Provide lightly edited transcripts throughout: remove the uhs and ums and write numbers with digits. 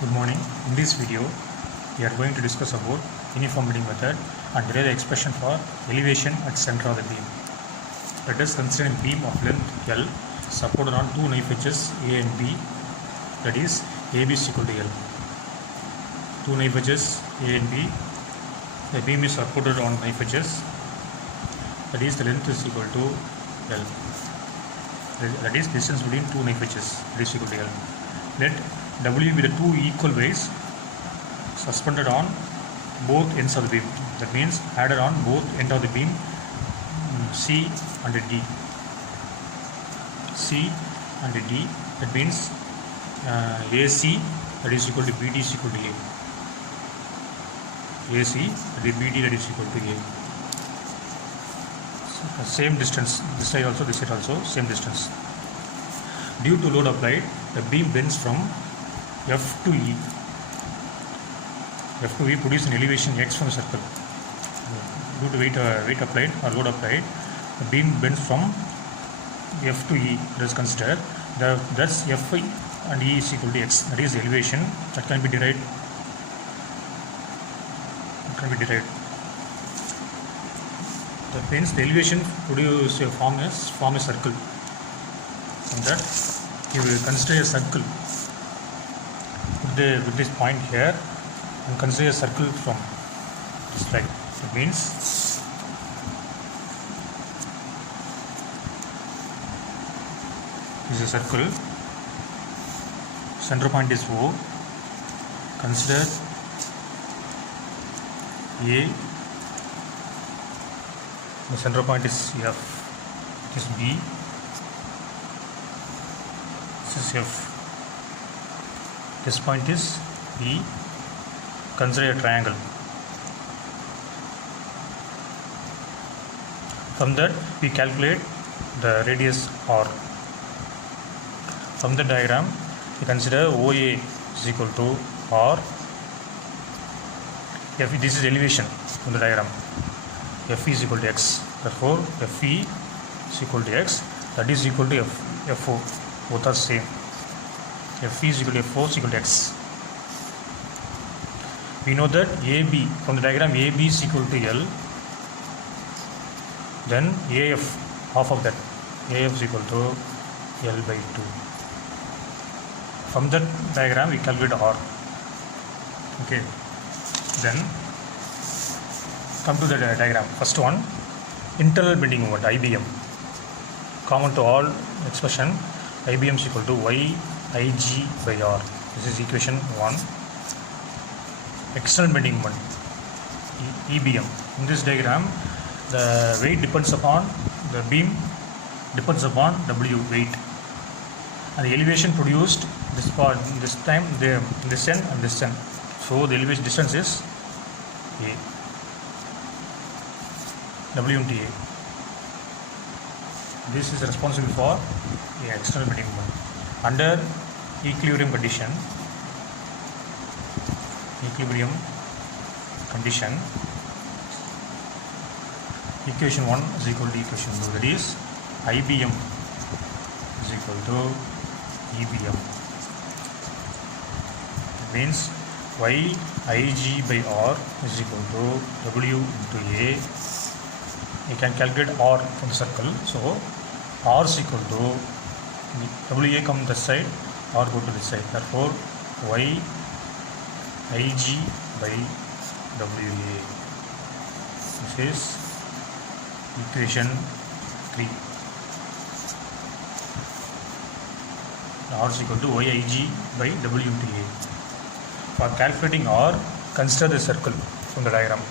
Good morning. In this video, we are going to discuss about uniform bending method and derive the expression for elevation at center of the beam. Let us consider a beam of length L supported on two knife edges A and B, that is AB is equal to L. Two knife edges A and B, the beam is supported on knife edges, that is the length is equal to L. That is distance between two knife edges, that is equal to L. Let W be the two equal weights suspended on both ends of the beam. That means added on both ends of the beam, C and D. C and D. That means AC, that is equal to BD is equal to A. AC, that is BD, that is equal to A. So, same distance. This side also, same distance. Due to load applied, the beam bends from F to E. F to E produces an elevation X from the circle. Due to weight applied or load applied, the beam bends from F to E. That is considered. Thus F and E is equal to X. That is the elevation that can be derived. That means the elevation produces form a circle. From that, you will consider a circle. With this point here, and consider a circle from this line. It means this is a circle. Center point is O. Consider A. The center point is F. This is B. This is F. This point is E. Consider a triangle. From that we calculate the radius R. From the diagram we consider OA is equal to R. This is elevation from the diagram. FE is equal to X. Therefore FE is equal to X. That is equal to FO. Both are same. FE is equal to FO is equal to X. We know that AB, from the diagram AB is equal to L. Then AF, half of that. AF is equal to L by 2. From that diagram we calculate R. Okay. Then come to the diagram. First one, internal bending moment, IBM. Common to all expression, IBM is equal to YIG by R. This is equation 1. External bending moment, EBM. In this diagram, the weight depends upon the beam, depends upon W weight, and the elevation produced this time this end and this end. So the elevation distance is A. W into A. This is responsible for the external bending moment. Under equilibrium condition, equation 1 is equal to equation 2. That is IBM is equal to EBM. It means YIG by R is equal to W into A. You can calculate R from the circle. So R is equal to WA come this side, R go to this side. Therefore YIG by WA. This is equation 3. R is equal to YIG by W into A. For calculating R, consider the circle from the diagram.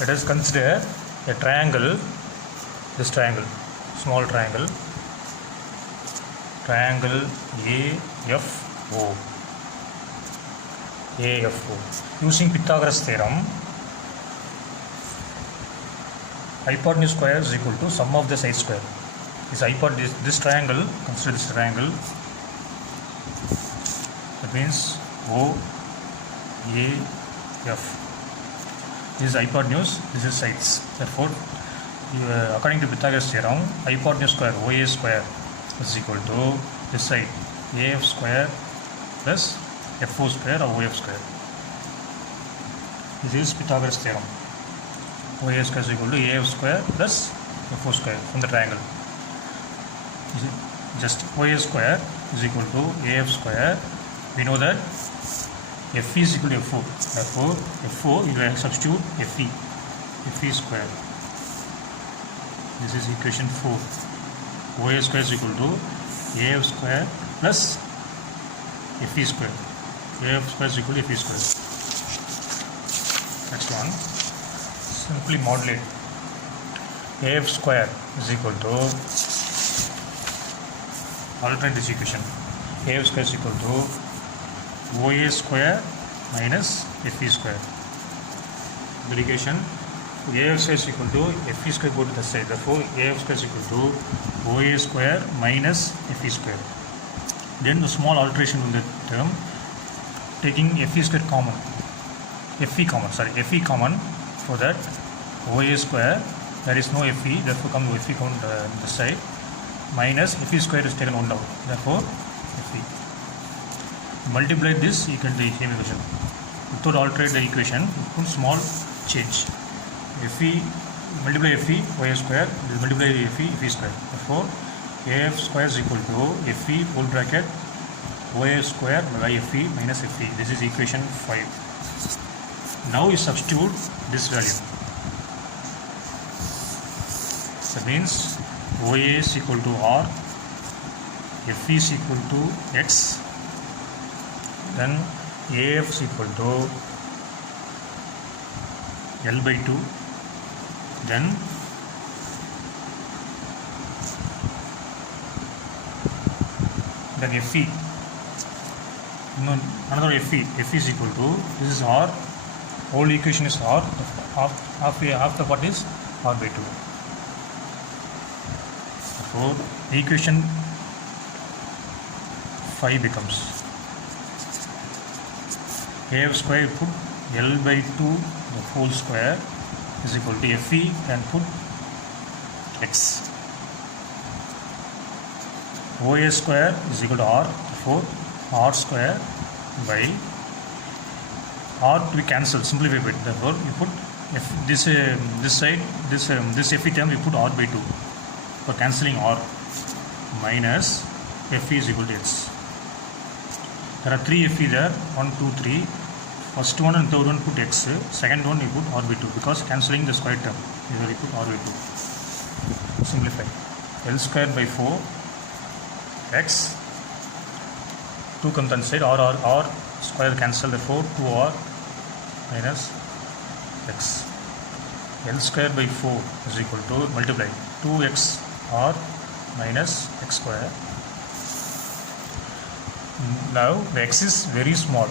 Let us consider a triangle, this triangle, small triangle, AFO. Using Pythagoras theorem, hypotenuse square is equal to sum of the side square. This triangle, consider this triangle. That means OAF. This is hypotenuse, this is sides. Therefore, according to Pythagoras theorem, hypotenuse square OA square is equal to this side AF square plus FO square or OF square. This is Pythagoras theorem. OA square is equal to AF square plus FO square from the triangle. Just OA square is equal to AF square. We know that FE is equal to FO. Therefore, FO you will substitute FE square. This is equation 4. OA square is equal to AF square plus FE square. AF square is equal to FE square. Next one, simply modulate. AF square is equal to, alternate this equation. AF square is equal to OA square minus FE square. The equation AF square is equal to FE square go to the side. Therefore, AF square is equal to OA square minus FE square. Then the small alteration in the term, taking FE square common. FE common, for that OA square, there is no FE, therefore come FE common this side, minus FE square is taken one down, therefore FE. Multiply this, you can do the same equation. Without altering the equation, put small change. FE, multiply FE, OA square, multiply FE square. Therefore, AF square is equal to FE whole bracket OA square by FE minus FE. This is equation 5. Now you substitute this value. That means OA is equal to R, FE is equal to X, then AF is equal to L by 2, then FE. No, another FE is equal to, this is R, whole equation is R, half the part is R by 2. So equation 5 becomes AF square, you put L by 2 the whole square is equal to FE and put X. OA square is equal to R, therefore R square by R to be cancelled, simplify it. Therefore you put this side, this FE term you put R by 2 for cancelling R, minus FE is equal to X. There are 3 FE there, 1, 2, 3. First one and third one put X, second one you put R by 2 because cancelling the square term. Here you put R by 2. Simplify. L square by 4 X, 2 comes on side, R square cancel, therefore 2R minus X. L square by 4 is equal to, multiply 2X R minus X square. Now the X is very small,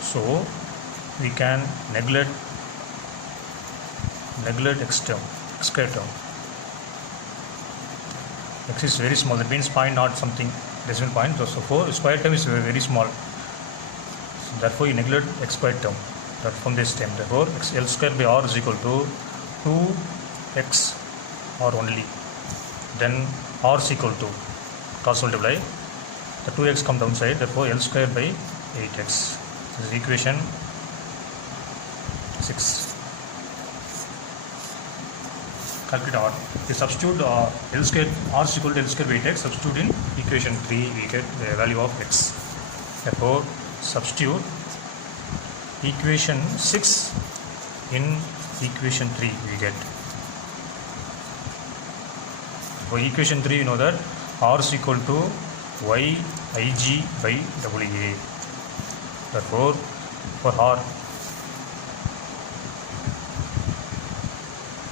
so we can neglect X term, X square term. X is very small, that means point not something decimal point, so 4 square term is very small, so therefore you neglect X square term from this term. Therefore L square by R is equal to 2X R only, then R is equal to cross multiply, the 2X come downside, therefore L square by 8X. This is equation 6. Calculate R. You substitute L square, R is equal to L square by 8X, substitute in equation 3, we get the value of X. Therefore substitute equation 6 in equation 3 we get. For equation 3 you know that R is equal to YIG by WA. Therefore for R,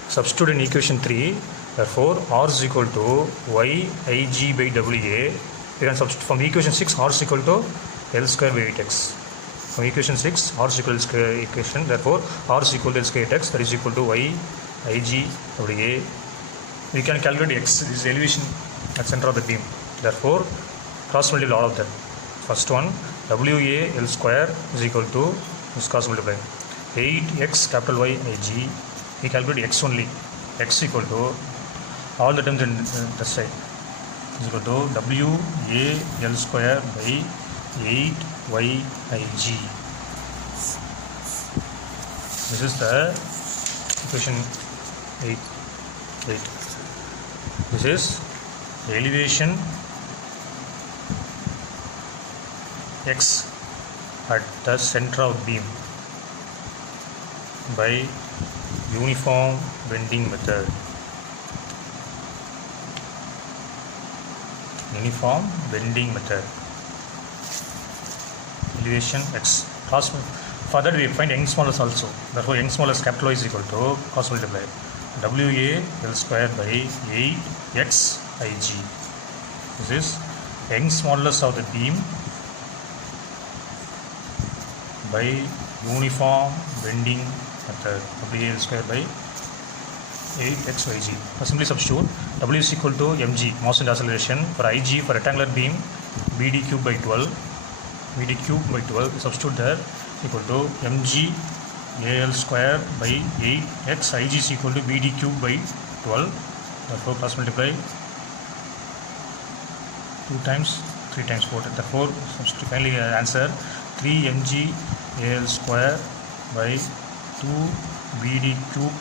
substitute in equation 3, therefore R is equal to YIG by WA. We can substitute from equation 6, R is equal to L square by 8X. From equation 6, R is equal to L square equation, therefore R is equal to L square 8X, that is equal to YIG WA. We can calculate X, this is elevation at center of the beam. Therefore cross multiply all of them. First one, WA L square is equal to, this cross multiply 8X capital YIG. We calculate X only. X equal to all the terms in the side. is equal to WAL square by 8YIG. This is the equation 8. This is the elevation X at the center of beam by uniform bending method. Uniform bending method. Elevation X. Further we find Young's modulus also. Therefore Young's modulus capital Y is equal to cos multiplied WAL square by 8XIG. This is Young's modulus of the beam by uniform bending method, WAL square by 8XYG. Simply substitute W is equal to mg, mass and acceleration, for IG for rectangular beam BD cube by 12. Substitute there equal to mg AL square by 8x. IG is equal to BD cube by 12. Therefore cross multiply 2 times, 3 times 4. Therefore substitute finally answer 3 mg AL square by 2 BD cube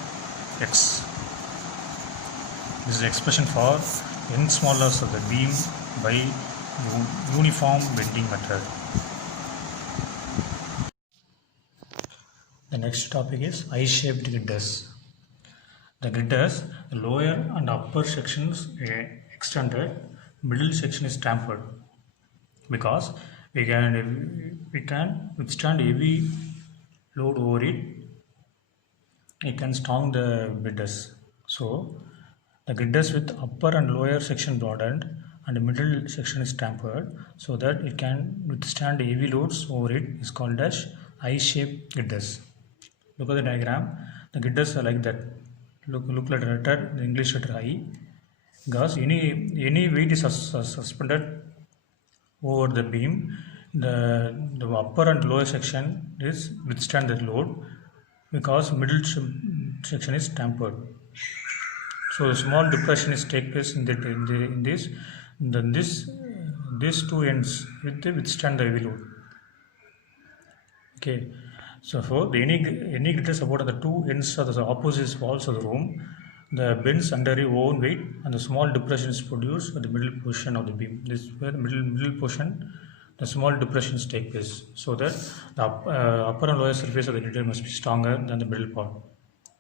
x. This is the expression for Young's modulus of the beam by uniform bending method. The next topic is I-shaped girders. The girders, the lower and upper sections extended, middle section is tampered because we can withstand heavy load over it. It can strong the girders. So the girders with upper and lower section broadened and the middle section is tampered so that it can withstand heavy loads over it is called as I-shaped girders. Look at the diagram. The girders are like that. Look at the letter, the English letter I. Because any weight is suspended over the beam, the upper and lower section is withstand the load because middle section is tampered. So a small depression is take place in this. Then these two ends withstand the heavy load. Okay. So for any girders about the two ends of the opposite walls of the room, the bends under a own weight and the small depression is produced at the middle portion of the beam. This is where the middle portion, the small depressions take place, so that the upper and lower surface of the girder must be stronger than the middle part.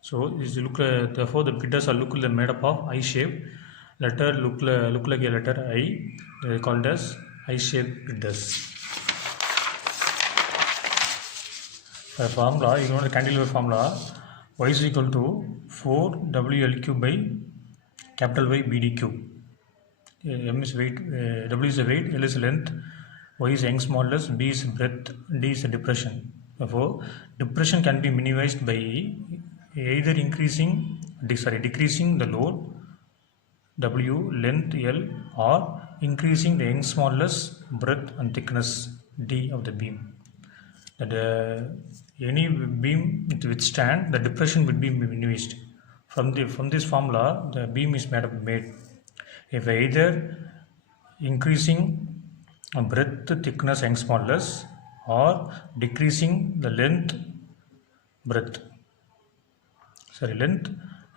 So therefore the girders are made up of I-shape. Letter look like a letter I. They are called as I-shaped girders. The formula, you know the cantilever formula, y is equal to 4WL cube by capital Y BD cube. M is weight, W is the weight, L is length, Y is Young's modulus, B is breadth, D is the depression. Therefore, depression can be minimized by either decreasing the load W, length L, or increasing the Young's modulus, breadth and thickness D of the beam. That any beam to withstand, the depression will be minimized. From this formula, the beam is made if either increasing breadth, thickness, Young's modulus, or decreasing the length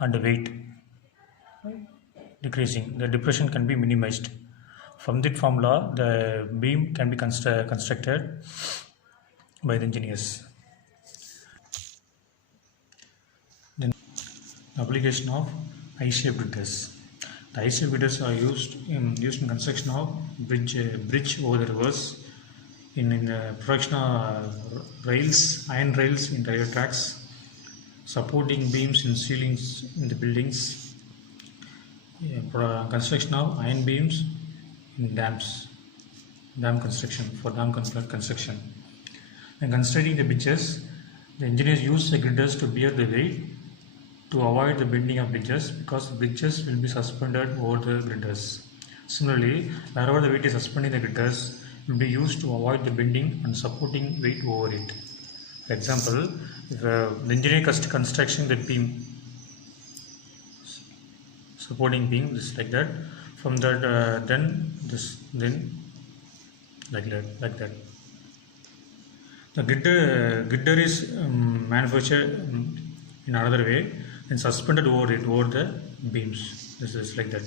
and weight. Decreasing, the depression can be minimized. From that formula, the beam can be constructed by the engineers. Then application of I-shaped girders. The I-shaped girders are used in construction of bridge over the rivers, in the production of iron rails in railway tracks, supporting beams in ceilings in the buildings, construction of iron beams in dam construction. When constructing the bridges, the engineers use the girders to bear the weight to avoid the bending of bridges, because bridges will be suspended over the girders. Similarly, wherever the weight is suspending the girders will be used to avoid the bending and supporting weight over it. For example, if the engineer construction the beam, supporting beam is like that. From that, then like that. The gridder is manufactured in another way and suspended over the beams. This is like that.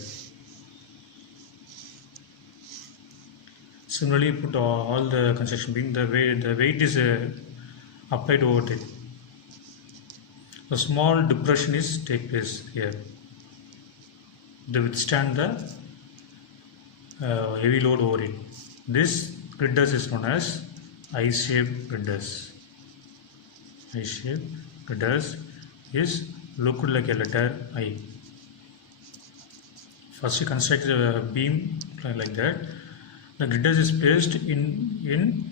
Similarly, put all the construction beam. The weight is applied over it. A small depression is take place here. They withstand the heavy load over it. This gridders is known as I-shaped gridders. I-shaped gridders is looked like a letter I. First you construct the beam like that. The gridders is placed in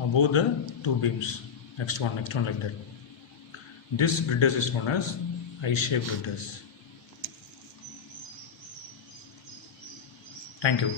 above the two beams. Next one like that. This gridders is known as I-shaped gridders. Thank you.